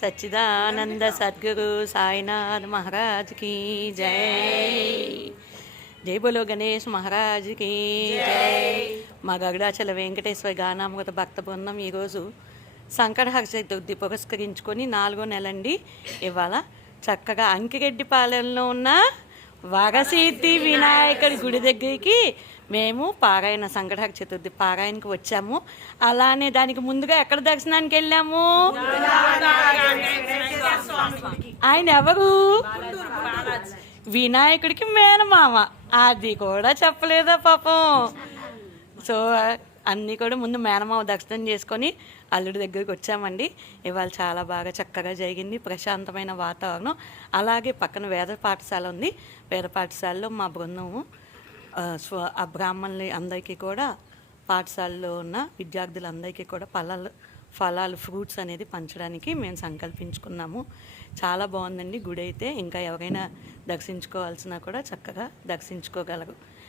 సచ్చిదానంద సద్గురు సాయినాథ్ మహారాజ్కి జై. జై బోలో గణేష్ మహారాజ్కి జై. మా గరుడాచల వెంకటేశ్వర గానామృత భక్త బృందం ఈరోజు సంకటహర చతుర్థి పురస్కరించుకొని నాలుగో నెలండి. ఇవాళ చక్కగా అంకిరెడ్డిపాలెంలో ఉన్న వరసిద్ధి వినాయకుడి గుడి దగ్గరికి మేము పారాయణ సంకటహర చతుర్థి పారాయణకి వచ్చాము. అలానే దానికి ముందుగా ఎక్కడ దర్శనానికి వెళ్ళాము? ఆయన ఎవరు? వినాయకుడికి మేనమామ. అది కూడా చెప్పలేదా పాపం? సో అన్నీ కూడా ముందు మేనమామ దర్శనం చేసుకొని అల్లుడి దగ్గరికి వచ్చామండి. ఇవాళ చాలా బాగా చక్కగా జరిగింది ప్రశాంతమైన వాతావరణం. అలాగే పక్కన వేద పాఠశాల ఉంది. వేద పాఠశాలలో మా బృందము స్వ ఆ బ్రాహ్మణులు అందరికీ కూడా పాఠశాలలో ఉన్న విద్యార్థులందరికీ కూడా ఫలాలు ఫలాలు ఫ్రూట్స్ అనేది పంచడానికి మేము సంకల్పించుకున్నాము. చాలా బాగుందండి గుడి అయితే. ఇంకా ఎవరైనా దర్శించుకోవాల్సినా కూడా చక్కగా దర్శించుకోగలరు.